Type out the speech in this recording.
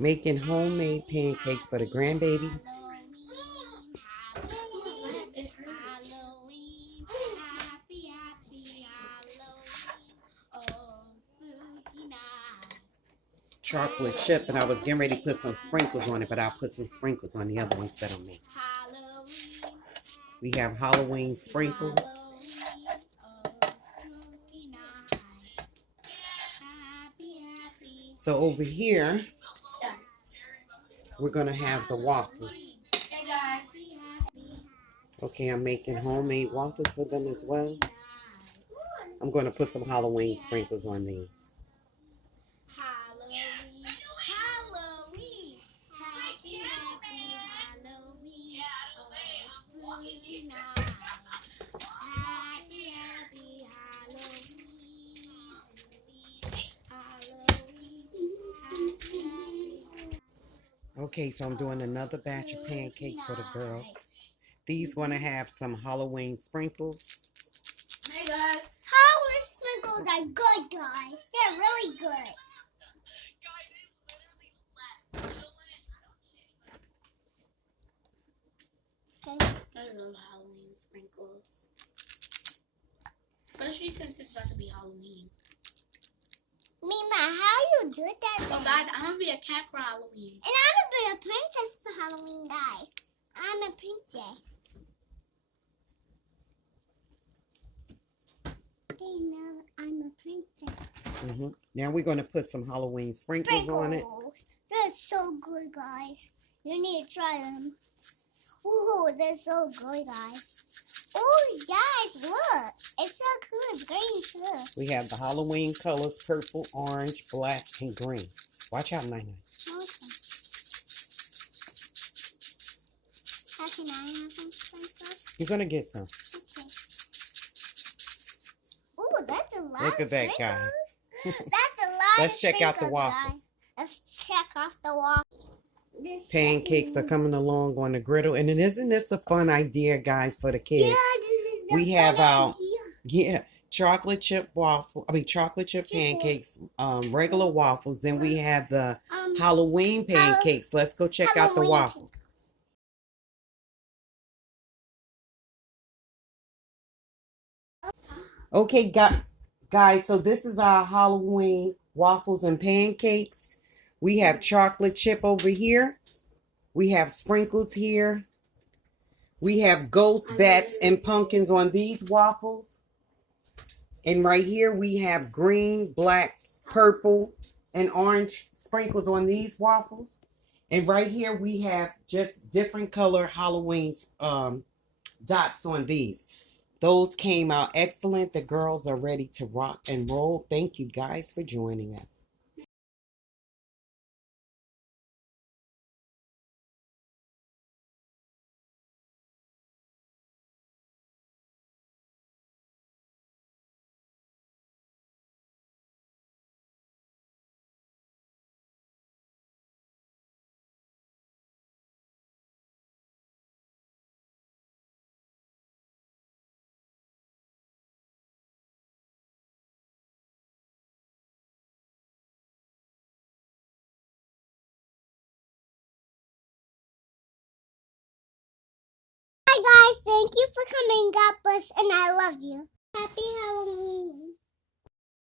Making homemade pancakes for the grandbabies. Chocolate chip, and I was getting ready to put some sprinkles on it, but I'll put some sprinkles on the other ones that I made. We have Halloween sprinkles. So over here, we're gonna have the waffles. Okay, I'm making homemade waffles for them as well. I'm gonna put some Halloween sprinkles on these. Okay, so I'm doing another batch of pancakes for the girls. These want to have some Halloween sprinkles. Hey guys. Halloween sprinkles are good, guys. They're really good. Okay. I love Halloween sprinkles. Especially since it's about to be Halloween. Mima, how you do that? Well, guys, I'm gonna be a cat for Halloween. And I'm gonna be a princess for Halloween, guys. I'm a princess. They know I'm a princess. Now we're gonna put some Halloween sprinkles on it. They're so good, guys. You need to try them. Ooh, they're so good, guys. Oh, guys, look. It's so cool. It's green, too. We have the Halloween colors, purple, orange, black, and green. Watch out, Nailah. Okay. How can I have some sprinkles? You're going to get some. Okay. Oh, that's a lot Look of at that, sprinkles. guys. That's a lot Let's of check out the sprinkles, waffles. guys. Let's check off the waffles. Pancakes are coming along on the griddle. And isn't this a fun idea, guys, for the kids? Yeah, this is the we have our idea. chocolate chip chocolate chip pancakes, regular waffles. Then we have the Halloween pancakes. Let's go check out the waffle. Okay, guys, so this is our Halloween waffles and pancakes. We have chocolate chip over here. We have sprinkles here. We have ghost bats and pumpkins on these waffles. And right here we have green, black, purple, and orange sprinkles on these waffles. And right here we have just different color Halloween dots on these. Those came out excellent. The girls are ready to rock and roll. Thank you guys for joining us. Hi guys, thank you for coming. God bless, and I love you. Happy Halloween.